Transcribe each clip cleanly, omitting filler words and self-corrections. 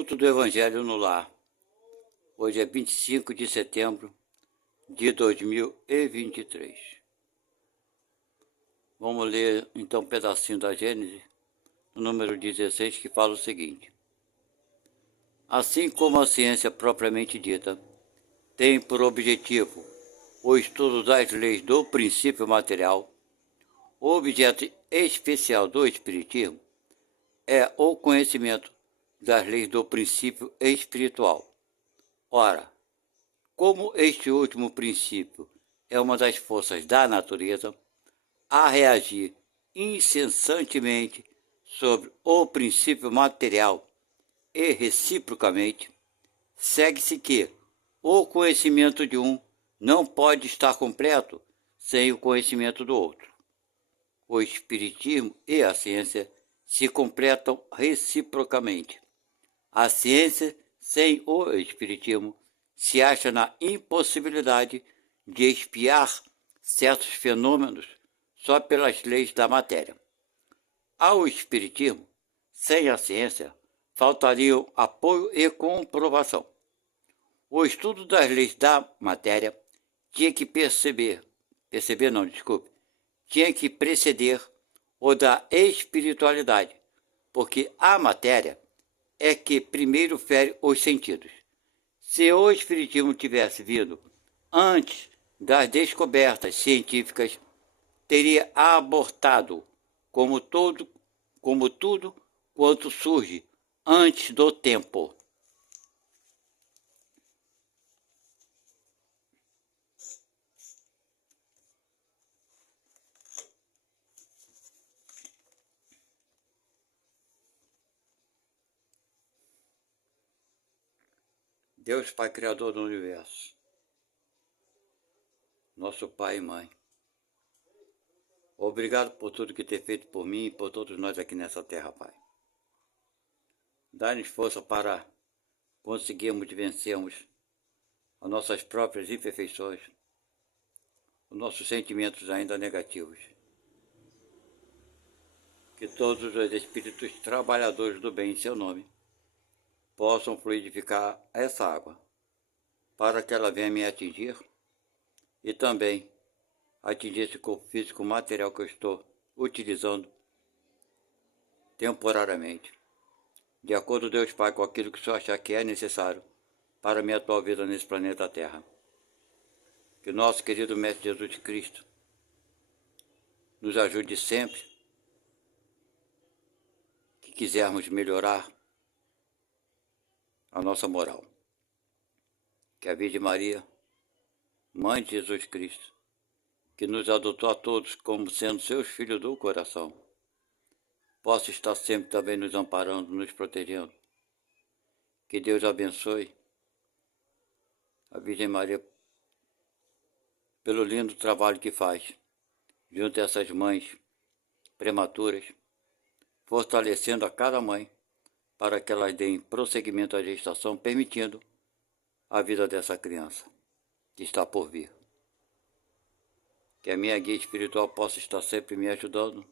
Culto do Evangelho no Lar. Hoje é 25 de setembro de 2023. Vamos ler então um pedacinho da Gênesis, no número 16, que fala o seguinte: assim como a ciência propriamente dita tem por objetivo o estudo das leis do princípio material, o objeto especial do Espiritismo é o conhecimento das leis do princípio espiritual. Ora, como este último princípio é uma das forças da natureza, a reagir incessantemente sobre o princípio material e reciprocamente, segue-se que o conhecimento de um não pode estar completo sem o conhecimento do outro. O espiritismo e a ciência se completam reciprocamente. A ciência, sem o espiritismo, se acha na impossibilidade de expiar certos fenômenos só pelas leis da matéria. Ao espiritismo, sem a ciência, faltariam apoio e comprovação. O estudo das leis da matéria tinha que tinha que preceder o da espiritualidade, porque a matéria é que primeiro fere os sentidos. Se o espiritismo tivesse vindo antes das descobertas científicas, teria abortado como tudo quanto surge antes do tempo. Deus Pai Criador do Universo, nosso Pai e Mãe, obrigado por tudo que tem feito por mim e por todos nós aqui nessa terra, Pai. Dá-nos força para conseguirmos vencermos as nossas próprias imperfeições, os nossos sentimentos ainda negativos. Que todos os espíritos trabalhadores do bem em seu nome possam fluidificar essa água, para que ela venha me atingir e também atingir esse corpo físico material que eu estou utilizando temporariamente, de acordo, Deus Pai, com aquilo que o Senhor achar que é necessário para a minha atual vida nesse planeta Terra. Que o nosso querido Mestre Jesus Cristo nos ajude sempre que quisermos melhorar a nossa moral. Que a Virgem Maria, Mãe de Jesus Cristo, que nos adotou a todos como sendo seus filhos do coração, possa estar sempre também nos amparando, nos protegendo. Que Deus abençoe a Virgem Maria pelo lindo trabalho que faz, junto a essas mães prematuras, fortalecendo a cada mãe para que elas deem prosseguimento à gestação, permitindo a vida dessa criança que está por vir. Que a minha guia espiritual possa estar sempre me ajudando,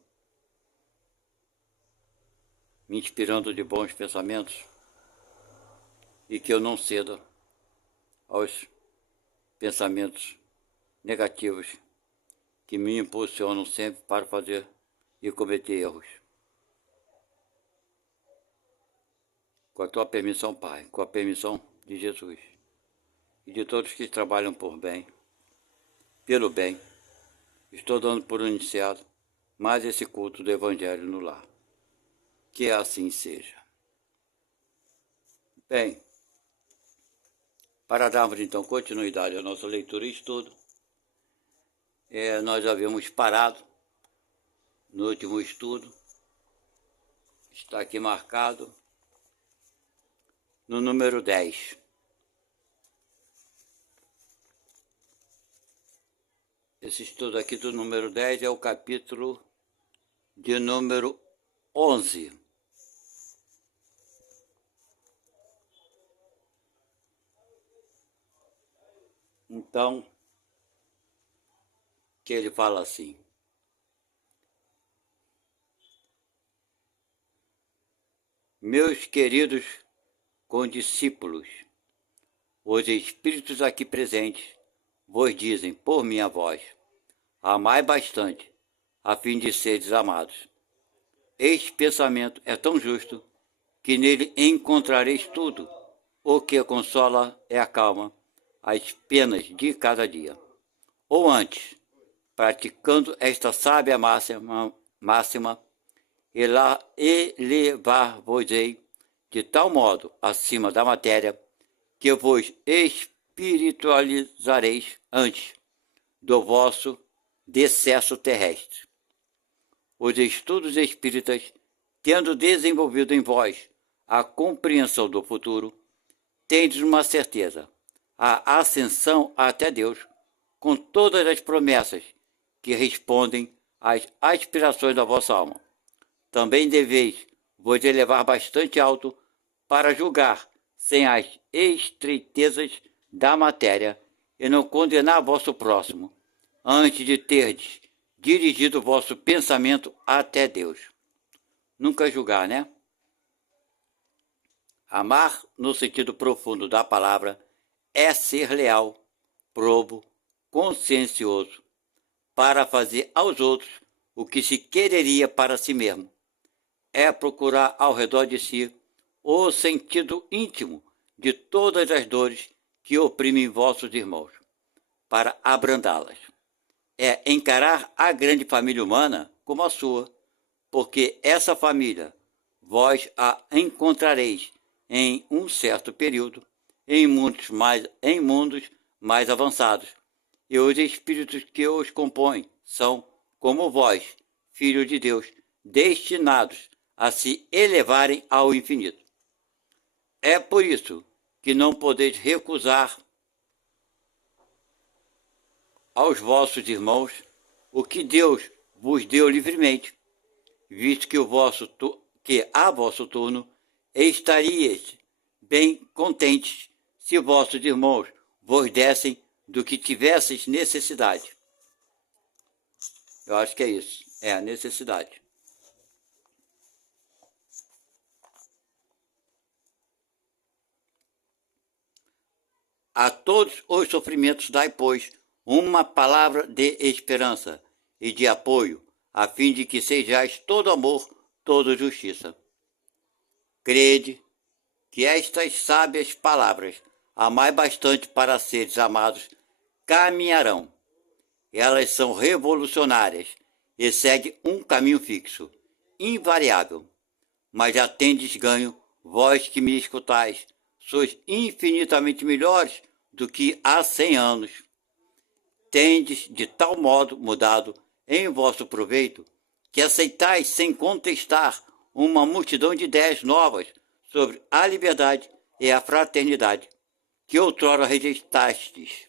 me inspirando de bons pensamentos e que eu não ceda aos pensamentos negativos que me impulsionam sempre para fazer e cometer erros. Com a tua permissão, Pai, com a permissão de Jesus e de todos que trabalham por bem, pelo bem, estou dando por iniciado mais esse culto do Evangelho no lar. Que assim seja. Bem, para darmos então continuidade à nossa leitura e estudo, nós havíamos parado no último estudo, está aqui marcado, no número 10. Esse estudo aqui do número 10 é o capítulo de número 11. Então, que ele fala assim: meus queridos com discípulos. Os espíritos aqui presentes vos dizem, por minha voz, amai bastante, a fim de seres amados. Este pensamento é tão justo que nele encontrareis tudo. O que consola é a calma, as penas de cada dia. Ou antes, praticando esta sábia máxima elevar-vos-ei de tal modo acima da matéria que vos espiritualizareis antes do vosso decesso terrestre. Os estudos espíritas, tendo desenvolvido em vós a compreensão do futuro, tendes uma certeza, a ascensão até Deus, com todas as promessas que respondem às aspirações da vossa alma. Também deveis vos elevar bastante alto para julgar sem as estreitezas da matéria e não condenar vosso próximo, antes de terdes dirigido vosso pensamento até Deus. Nunca julgar, né? Amar, no sentido profundo da palavra, é ser leal, probo, consciencioso, para fazer aos outros o que se quereria para si mesmo. É procurar ao redor de si o sentido íntimo de todas as dores que oprimem vossos irmãos, para abrandá-las. É encarar a grande família humana como a sua, porque essa família vós a encontrareis em um certo período, em mundos mais avançados, e os espíritos que os compõem são, como vós, filhos de Deus, destinados a se elevarem ao infinito. É por isso que não podeis recusar aos vossos irmãos o que Deus vos deu livremente, visto que a vosso turno estaríeis bem contentes se vossos irmãos vos dessem do que tivesseis necessidade. Eu acho que é isso, é a necessidade. A todos os sofrimentos dai, pois, uma palavra de esperança e de apoio, a fim de que sejais todo amor, toda justiça. Crede que estas sábias palavras, amai bastante para seres amados, caminharão. Elas são revolucionárias e seguem um caminho fixo, invariável. Mas já tendes ganho, vós que me escutais, sois infinitamente melhores do que há 100 anos. Tendes de tal modo mudado em vosso proveito, que aceitais sem contestar uma multidão de ideias novas sobre a liberdade e a fraternidade, que outrora rejeitastes.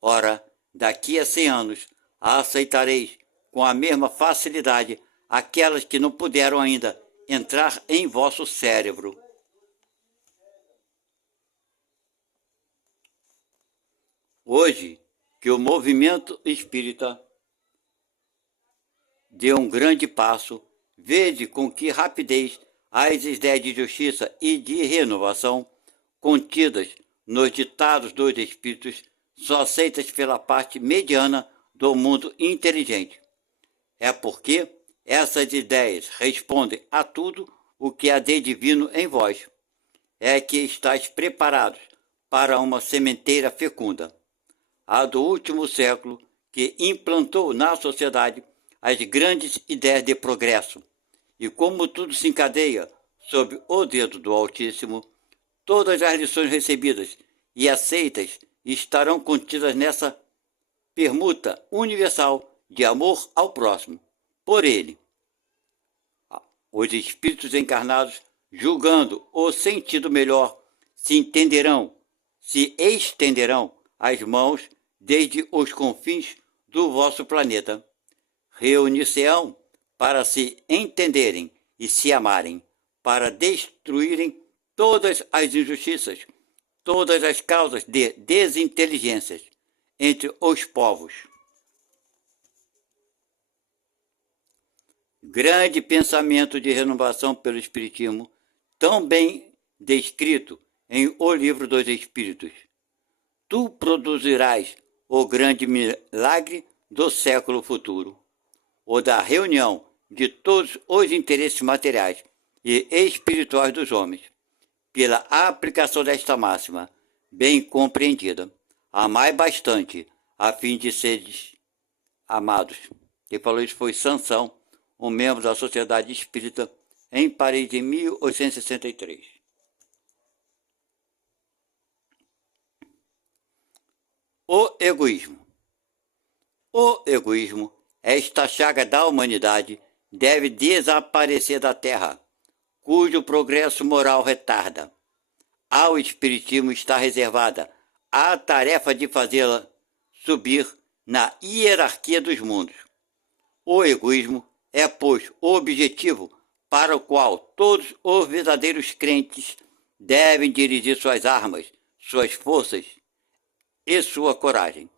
Ora, daqui a 100 anos, aceitareis com a mesma facilidade aquelas que não puderam ainda entrar em vosso cérebro. Hoje, que o movimento espírita deu um grande passo, vede com que rapidez as ideias de justiça e de renovação contidas nos ditados dos espíritos são aceitas pela parte mediana do mundo inteligente. É porque essas ideias respondem a tudo o que há de divino em vós. É que estáis preparados para uma sementeira fecunda, a do último século, que implantou na sociedade as grandes ideias de progresso. E como tudo se encadeia sob o dedo do Altíssimo, todas as lições recebidas e aceitas estarão contidas nessa permuta universal de amor ao próximo, por ele. Os espíritos encarnados, julgando o sentido melhor, se estenderão as mãos desde os confins do vosso planeta. Reunir-se-ão para se entenderem e se amarem, para destruírem todas as injustiças, todas as causas de desinteligências entre os povos. Grande pensamento de renovação pelo Espiritismo, tão bem descrito em O Livro dos Espíritos. Tu produzirás o grande milagre do século futuro, ou da reunião de todos os interesses materiais e espirituais dos homens, pela aplicação desta máxima, bem compreendida. Amai bastante, a fim de seres amados. Quem falou isso foi Sansão, um membro da Sociedade Espírita, em Paris, em 1863. O egoísmo. O egoísmo, esta chaga da humanidade, deve desaparecer da Terra, cujo progresso moral retarda. Ao Espiritismo está reservada a tarefa de fazê-la subir na hierarquia dos mundos. O egoísmo é, pois, o objetivo para o qual todos os verdadeiros crentes devem dirigir suas armas, suas forças e sua coragem.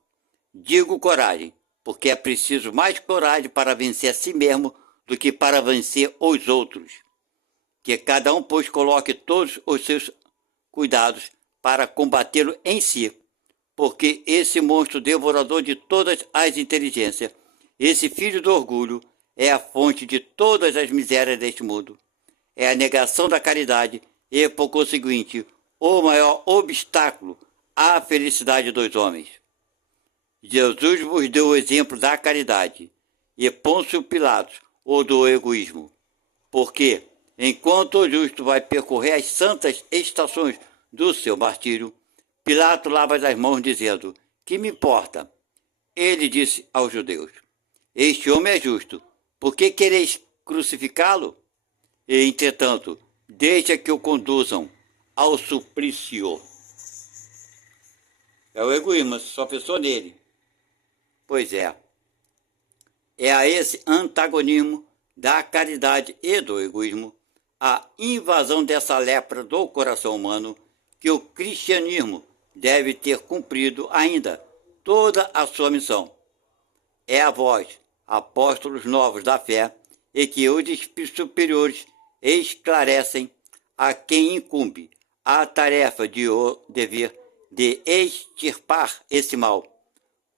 Digo coragem, porque é preciso mais coragem para vencer a si mesmo do que para vencer os outros. Que cada um, pois, coloque todos os seus cuidados para combatê-lo em si, porque esse monstro devorador de todas as inteligências, esse filho do orgulho, é a fonte de todas as misérias deste mundo. É a negação da caridade e, por conseguinte, o maior obstáculo à felicidade dos homens. Jesus vos deu o exemplo da caridade e Pôncio Pilatos o do egoísmo, porque, enquanto o justo vai percorrer as santas estações do seu martírio, Pilatos lava as mãos dizendo: que me importa? Ele disse aos judeus: este homem é justo, por que quereis crucificá-lo? E, entretanto, deixa que o conduzam ao suplício. É o egoísmo, só pensou nele. Pois é. É a esse antagonismo da caridade e do egoísmo, a invasão dessa lepra do coração humano, que o cristianismo deve ter cumprido ainda toda a sua missão. É a vós, apóstolos novos da fé, e que os espíritos superiores esclarecem a quem incumbe a tarefa de o dever de extirpar esse mal,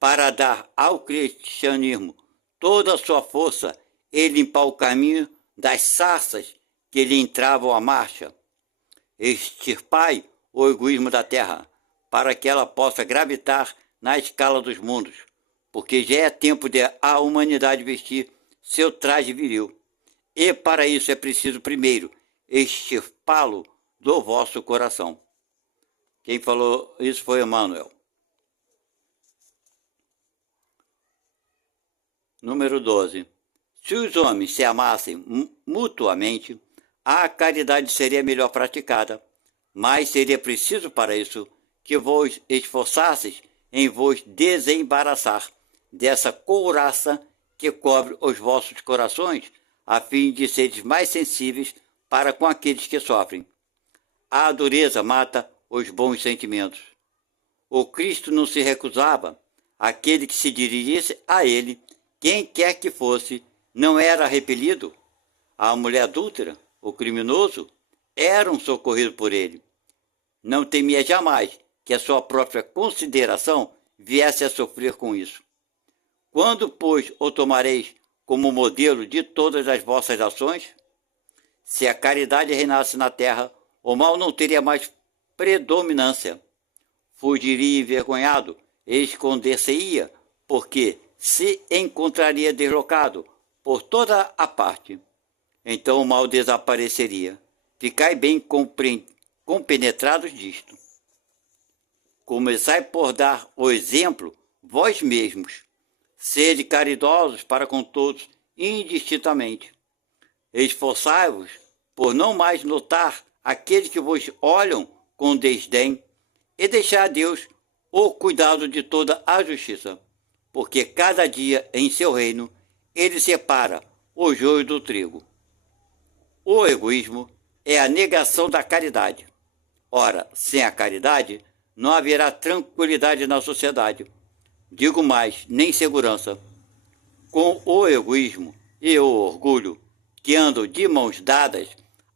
para dar ao cristianismo toda a sua força e limpar o caminho das sarças que lhe entravam a marcha. Extirpai o egoísmo da terra, para que ela possa gravitar na escala dos mundos, porque já é tempo de a humanidade vestir seu traje viril. E para isso é preciso primeiro extirpá-lo do vosso coração. Quem falou isso foi Emmanuel. Número 12. Se os homens se amassem mutuamente, a caridade seria melhor praticada, mas seria preciso para isso que vos esforçasseis em vos desembaraçar dessa couraça que cobre os vossos corações, a fim de seres mais sensíveis para com aqueles que sofrem. A dureza mata os bons sentimentos. O Cristo não se recusava, aquele que se dirigisse a ele, quem quer que fosse, não era repelido. A mulher adúltera, o criminoso, eram socorridos por ele. Não temia jamais que a sua própria consideração viesse a sofrer com isso. Quando, pois, o tomareis como modelo de todas as vossas ações? Se a caridade reinasse na terra, o mal não teria mais predominância. Fugiria envergonhado, esconder-se-ia, porque se encontraria deslocado por toda a parte. Então o mal desapareceria. Ficai bem compenetrados disto. Começai por dar o exemplo vós mesmos. Sede caridosos para com todos indistintamente. Esforçai-vos por não mais notar aqueles que vos olham com desdém e deixar a Deus o cuidado de toda a justiça, porque cada dia em seu reino ele separa o joio do trigo. O egoísmo é a negação da caridade. Ora, sem a caridade, não haverá tranquilidade na sociedade. Digo mais, nem segurança. Com o egoísmo e o orgulho, que andam de mãos dadas,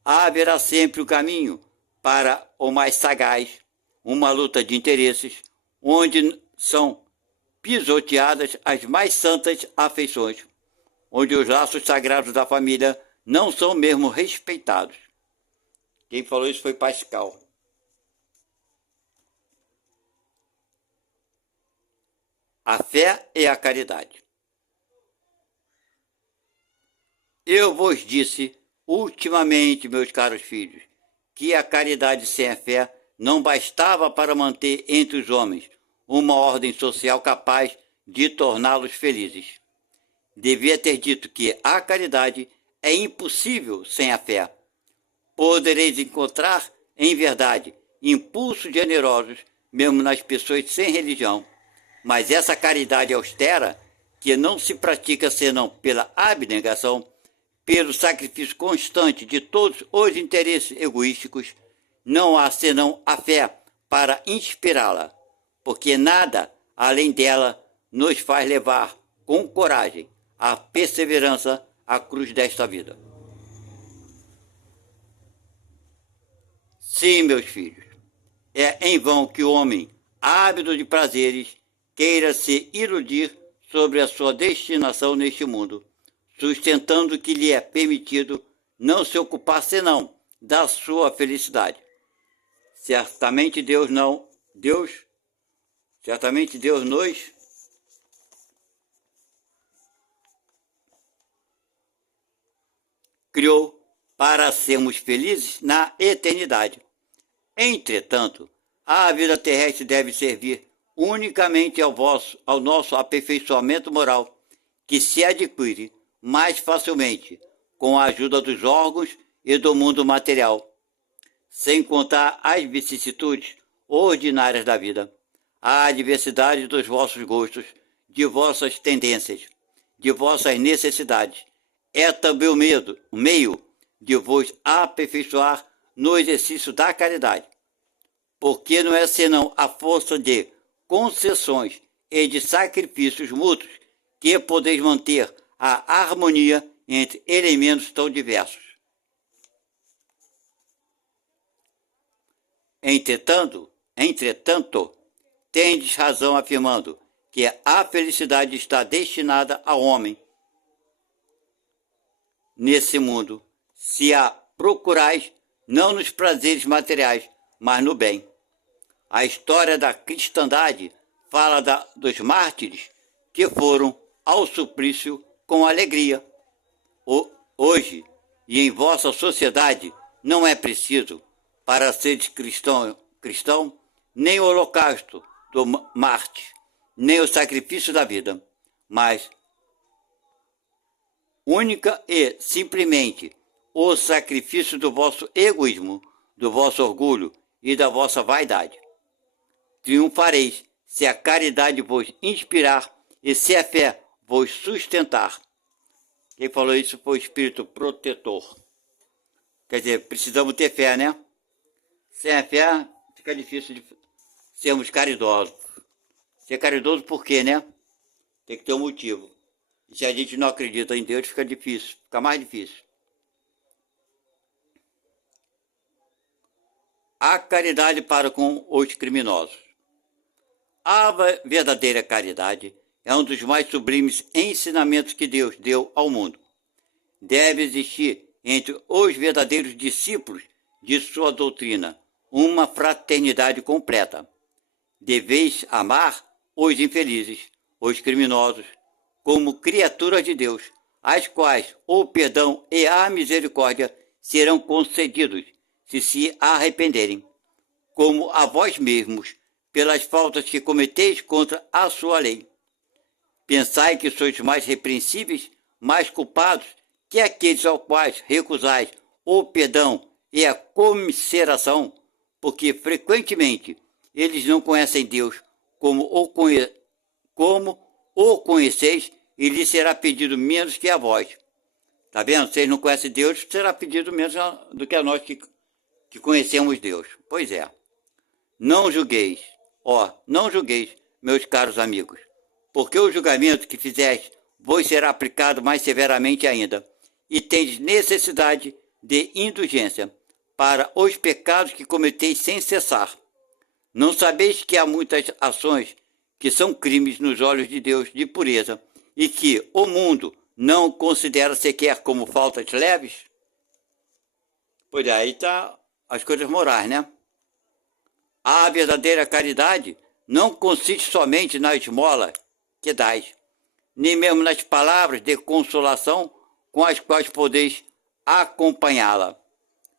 haverá sempre o caminho para o mais sagaz, uma luta de interesses, onde são pisoteadas as mais santas afeições, onde os laços sagrados da família não são mesmo respeitados. Quem falou isso foi Pascal. A fé e a caridade. Eu vos disse ultimamente, meus caros filhos, que a caridade sem a fé não bastava para manter entre os homens uma ordem social capaz de torná-los felizes. Devia ter dito que a caridade é impossível sem a fé. Podereis encontrar, em verdade, impulsos generosos, mesmo nas pessoas sem religião, mas essa caridade austera, que não se pratica senão pela abnegação, pelo sacrifício constante de todos os interesses egoísticos, não há senão a fé para inspirá-la, porque nada, além dela, nos faz levar com coragem a perseverança à cruz desta vida. Sim, meus filhos, é em vão que o homem, ávido de prazeres, queira se iludir sobre a sua destinação neste mundo, sustentando que lhe é permitido não se ocupar senão da sua felicidade. Certamente Deus nos criou para sermos felizes na eternidade. Entretanto, a vida terrestre deve servir unicamente ao nosso aperfeiçoamento moral, que se adquire mais facilmente com a ajuda dos órgãos e do mundo material, sem contar as vicissitudes ordinárias da vida, a diversidade dos vossos gostos, de vossas tendências, de vossas necessidades. É também o meio de vos aperfeiçoar no exercício da caridade, porque não é senão a força de concessões e de sacrifícios mútuos que podeis manter a harmonia entre elementos tão diversos. Entretanto, tendes razão afirmando que a felicidade está destinada ao homem nesse mundo, se a procurais não nos prazeres materiais, mas no bem. A história da cristandade fala dos mártires que foram ao suplício com alegria. Hoje, e em vossa sociedade, não é preciso, para seres cristão, nem o holocausto do mártir, nem o sacrifício da vida, mas única e simplesmente o sacrifício do vosso egoísmo, do vosso orgulho e da vossa vaidade. Triunfareis se a caridade vos inspirar e se a fé vos sustentar. Quem falou isso foi o Espírito Protetor. Quer dizer, precisamos ter fé, né? Sem a fé fica difícil de sermos caridosos. Ser caridoso por quê, né? Tem que ter um motivo. E se a gente não acredita em Deus, fica difícil, fica mais difícil. A caridade para com os criminosos. A verdadeira caridade é um dos mais sublimes ensinamentos que Deus deu ao mundo. Deve existir entre os verdadeiros discípulos de sua doutrina uma fraternidade completa. Deveis amar os infelizes, os criminosos, como criaturas de Deus, às quais o perdão e a misericórdia serão concedidos se arrependerem, como a vós mesmos, pelas faltas que cometeis contra a sua lei. Pensai que sois mais repreensíveis, mais culpados que aqueles aos quais recusais o perdão e a comiseração, porque frequentemente eles não conhecem Deus como o conheceis, e lhe será pedido menos que a vós. Está vendo? Vocês não conhecem Deus, será pedido menos do que a nós que conhecemos Deus. Pois é. Não julgueis, não julgueis, meus caros amigos, porque o julgamento que fizeres vos será aplicado mais severamente ainda, e tendes necessidade de indulgência, para os pecados que cometeis sem cessar. Não sabeis que há muitas ações que são crimes nos olhos de Deus de pureza e que o mundo não considera sequer como faltas leves? Pois é, aí está as coisas morais, né? A verdadeira caridade não consiste somente na esmola que dais, nem mesmo nas palavras de consolação com as quais podeis acompanhá-la.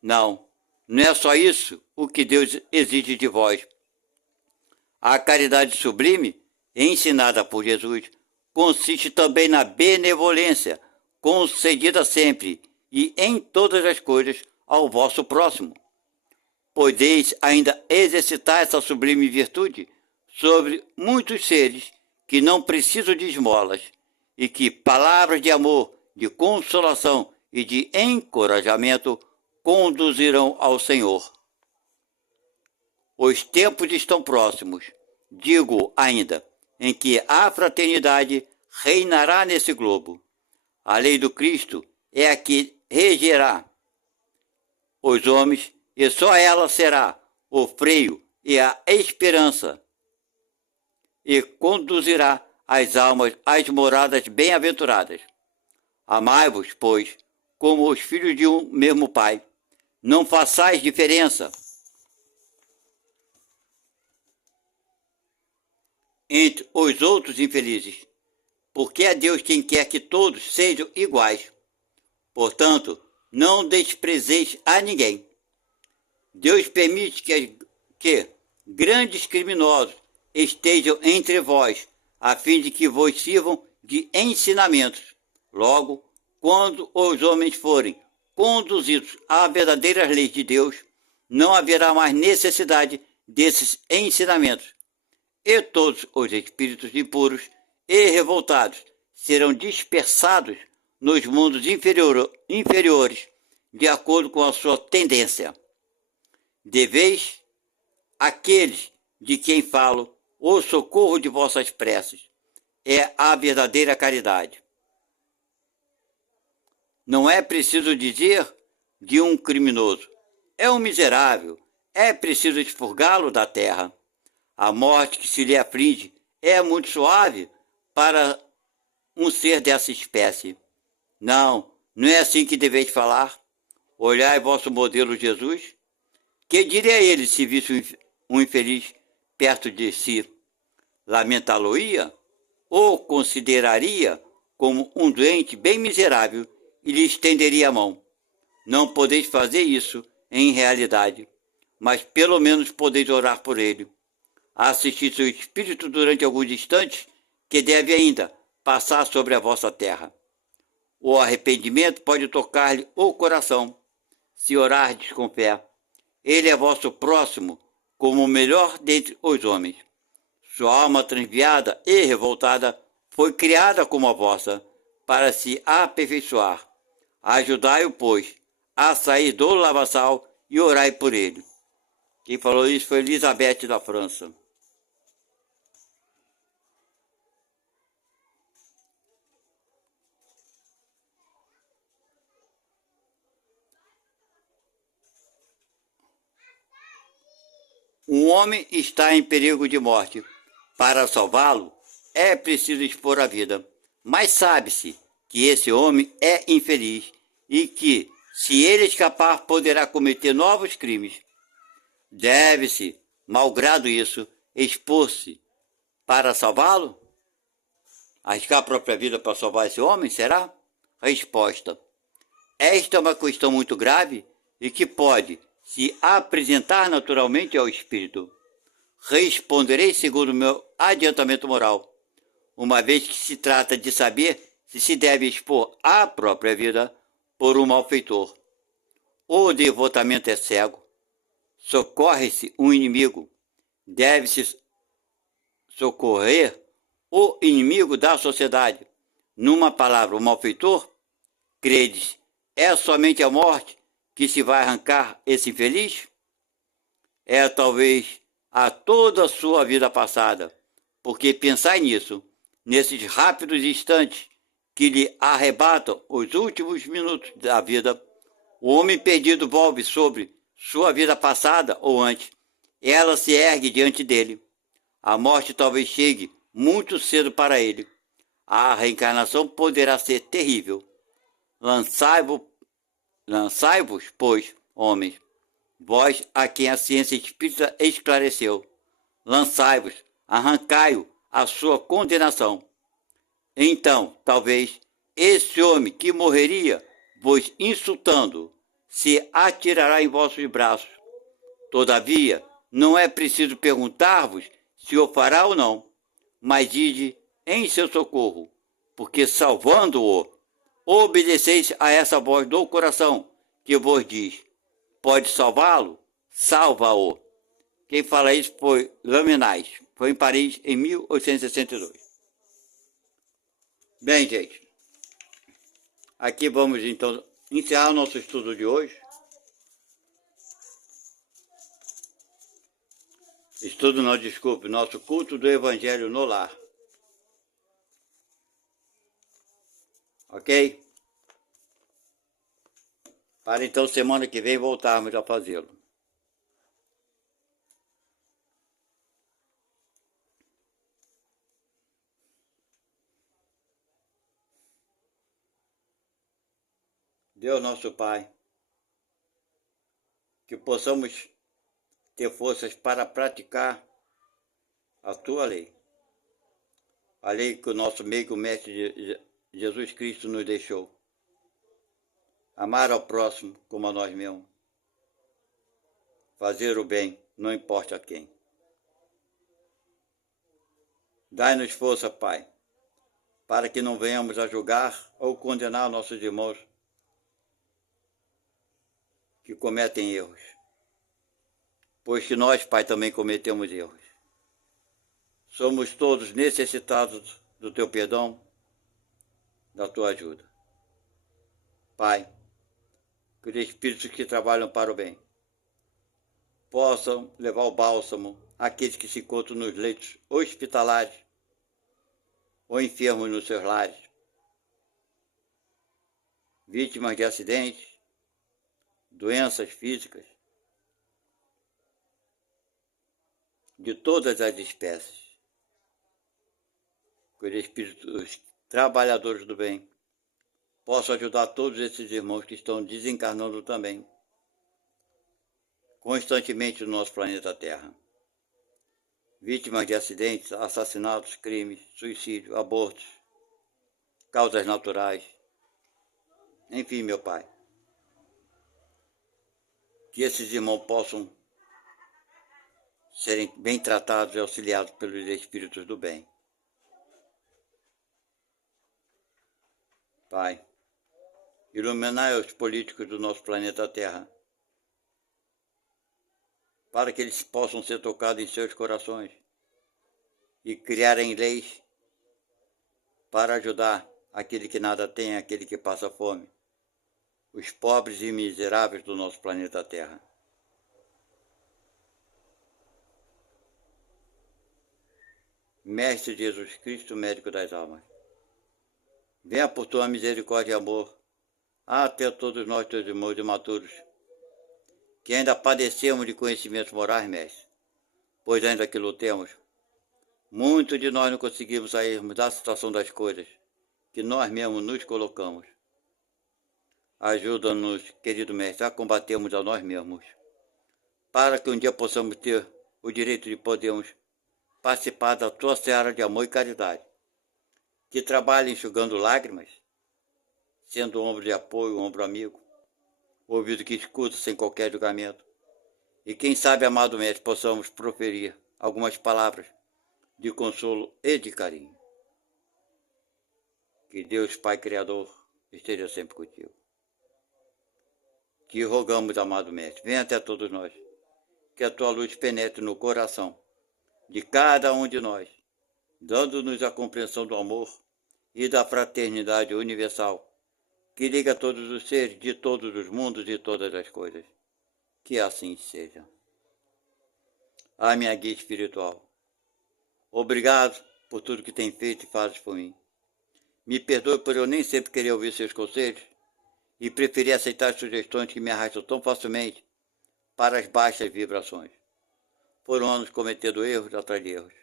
Não, não é só isso o que Deus exige de vós. A caridade sublime, ensinada por Jesus, consiste também na benevolência, concedida sempre e em todas as coisas ao vosso próximo. Podeis ainda exercitar essa sublime virtude sobre muitos seres que não precisam de esmolas e que palavras de amor, de consolação e de encorajamento conduzirão ao Senhor. Os tempos estão próximos, digo ainda, em que a fraternidade reinará nesse globo. A lei do Cristo é a que regerá os homens e só ela será o freio e a esperança e conduzirá as almas às moradas bem-aventuradas. Amai-vos, pois, como os filhos de um mesmo Pai. Não façais diferença entre os outros infelizes, porque é Deus quem quer que todos sejam iguais. Portanto, não desprezeis a ninguém. Deus permite que grandes criminosos estejam entre vós, a fim de que vos sirvam de ensinamentos. Logo, quando os homens forem conduzidos à verdadeira lei de Deus, não haverá mais necessidade desses ensinamentos, e todos os espíritos impuros e revoltados serão dispersados nos mundos inferiores, de acordo com a sua tendência. Deveis, aqueles de quem falo, o socorro de vossas preces, é a verdadeira caridade. Não é preciso dizer de um criminoso, é um miserável, é preciso expurgá-lo da terra. A morte que se lhe aflige é muito suave para um ser dessa espécie. Não, não é assim que deveis falar. Olhai vosso modelo Jesus. Que diria ele se visse um infeliz perto de si? Lamentá-lo-ia ou consideraria como um doente bem miserável e lhe estenderia a mão? Não podeis fazer isso em realidade, mas pelo menos podeis orar por ele. Assistir seu espírito durante alguns instantes, que deve ainda passar sobre a vossa terra. O arrependimento pode tocar-lhe o coração, se orardes com fé. Ele é vosso próximo, como o melhor dentre os homens. Sua alma transviada e revoltada foi criada como a vossa, para se aperfeiçoar. Ajudai-o, pois, a sair do lavaçal e orai por ele. Quem falou isso foi Elizabeth da França. Um homem está em perigo de morte. Para salvá-lo, é preciso expor a vida. Mas sabe-se que esse homem é infeliz e que, se ele escapar, poderá cometer novos crimes. Deve-se, malgrado isso, expor-se para salvá-lo? Arriscar a própria vida para salvar esse homem, será? Resposta: esta é uma questão muito grave e que pode se apresentar naturalmente ao espírito. Responderei segundo o meu adiantamento moral, uma vez que se trata de saber se se deve expor a própria vida por um malfeitor. O devotamento é cego. Socorre-se um inimigo. Deve-se socorrer o inimigo da sociedade. Numa palavra, o malfeitor, credes, é somente a morte que se vai arrancar esse infeliz? É talvez a toda a sua vida passada, porque pensai nisso, nesses rápidos instantes que lhe arrebatam os últimos minutos da vida, o homem perdido volve sobre sua vida passada ou antes, ela se ergue diante dele. A morte talvez chegue muito cedo para ele. A reencarnação poderá ser terrível. Lançai-vos, pois, homens, vós a quem a ciência espírita esclareceu. Lançai-vos, arrancai-o a sua condenação. Então, talvez, esse homem que morreria vos insultando se atirará em vossos braços. Todavia, não é preciso perguntar-vos se o fará ou não, mas ide em seu socorro, porque salvando-o, obedeceis a essa voz do coração que vos diz: pode salvá-lo? Salva-o. Quem fala isso foi Lamennais. Foi em Paris em 1862. Bem, gente, aqui vamos então encerrar o nosso estudo de hoje. Estudo não, desculpe, nosso culto do Evangelho no lar. Ok? Para então semana que vem voltarmos a fazê-lo. Deus nosso Pai, que possamos ter forças para praticar a Tua lei. A lei que o nosso meio mestre Jesus Cristo nos deixou. Amar ao próximo como a nós mesmos. Fazer o bem, não importa a quem. Dai-nos força, Pai, para que não venhamos a julgar ou condenar nossos irmãos que cometem erros. Pois que nós, Pai, também cometemos erros. Somos todos necessitados do Teu perdão, da Tua ajuda. Pai, que os espíritos que trabalham para o bem possam levar o bálsamo àqueles que se encontram nos leitos hospitalares ou enfermos nos seus lares, vítimas de acidentes, doenças físicas, de todas as espécies. Que os espíritos trabalhadores do bem possam ajudar todos esses irmãos que estão desencarnando também, constantemente no nosso planeta Terra. Vítimas de acidentes, assassinatos, crimes, suicídio, abortos, causas naturais. Enfim, meu Pai, que esses irmãos possam serem bem tratados e auxiliados pelos espíritos do bem. Pai, iluminai os políticos do nosso planeta Terra, para que eles possam ser tocados em seus corações e criarem leis para ajudar aquele que nada tem, aquele que passa fome, os pobres e miseráveis do nosso planeta Terra. Mestre Jesus Cristo, médico das almas, venha por tua misericórdia e amor até todos nós, teus irmãos imaturos, que ainda padecemos de conhecimentos morais, mestre, pois ainda que lutemos, muitos de nós não conseguimos sairmos da situação das coisas que nós mesmos nos colocamos. Ajuda-nos, querido mestre, a combatermos a nós mesmos, para que um dia possamos ter o direito de podermos participar da tua seara de amor e caridade, que trabalha enxugando lágrimas, sendo ombro de apoio, ombro amigo, ouvido que escuta sem qualquer julgamento. E quem sabe, amado mestre, possamos proferir algumas palavras de consolo e de carinho. Que Deus Pai Criador esteja sempre contigo. Que rogamos, amado mestre, venha até todos nós, que a tua luz penetre no coração de cada um de nós, dando-nos a compreensão do amor e da fraternidade universal, que liga todos os seres de todos os mundos e todas as coisas. Que assim seja. Ah, minha guia espiritual, obrigado por tudo que tem feito e fazes por mim. Me perdoe por eu nem sempre querer ouvir seus conselhos e preferir aceitar sugestões que me arrastam tão facilmente para as baixas vibrações. Foram anos cometendo erros atrás de erros.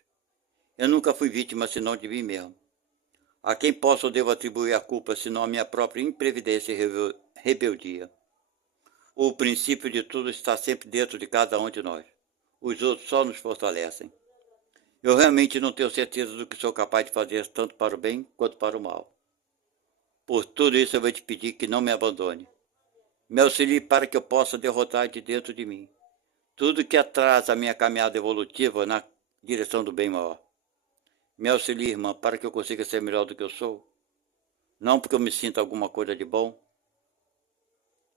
Eu nunca fui vítima senão de mim mesmo. A quem posso ou devo atribuir a culpa senão a minha própria imprevidência e rebeldia? O princípio de tudo está sempre dentro de cada um de nós. Os outros só nos fortalecem. Eu realmente não tenho certeza do que sou capaz de fazer tanto para o bem quanto para o mal. Por tudo isso eu vou te pedir que não me abandone. Me auxilie para que eu possa derrotar de dentro de mim tudo que atrasa a minha caminhada evolutiva na direção do bem maior. Me auxilie, irmã, para que eu consiga ser melhor do que eu sou. Não porque eu me sinta alguma coisa de bom,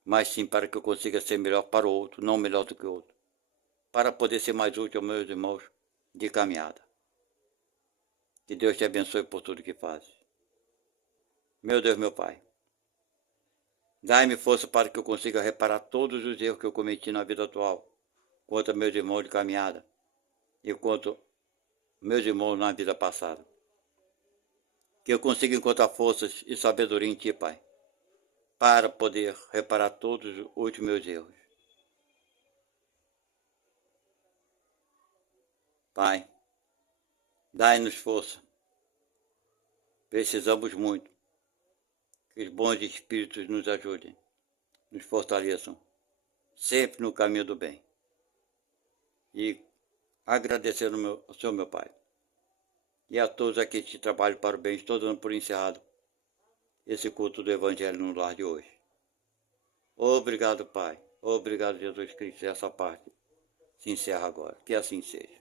mas sim para que eu consiga ser melhor para o outro, não melhor do que o outro. Para poder ser mais útil aos meus irmãos de caminhada. Que Deus te abençoe por tudo que fazes. Meu Deus, meu Pai, dai-me força para que eu consiga reparar todos os erros que eu cometi na vida atual, quanto a meus irmãos de caminhada e quanto meus irmãos na vida passada. Que eu consiga encontrar forças e sabedoria em Ti, Pai, para poder reparar todos os meus erros. Pai, dai-nos força. Precisamos muito. Que os bons espíritos nos ajudem, nos fortaleçam, sempre no caminho do bem. E agradecendo ao Senhor, meu Pai, e a todos aqueles que trabalham para o bem, estou dando por encerrado esse culto do Evangelho no lar de hoje. Obrigado, Pai. Obrigado, Jesus Cristo. Essa parte se encerra agora. Que assim seja.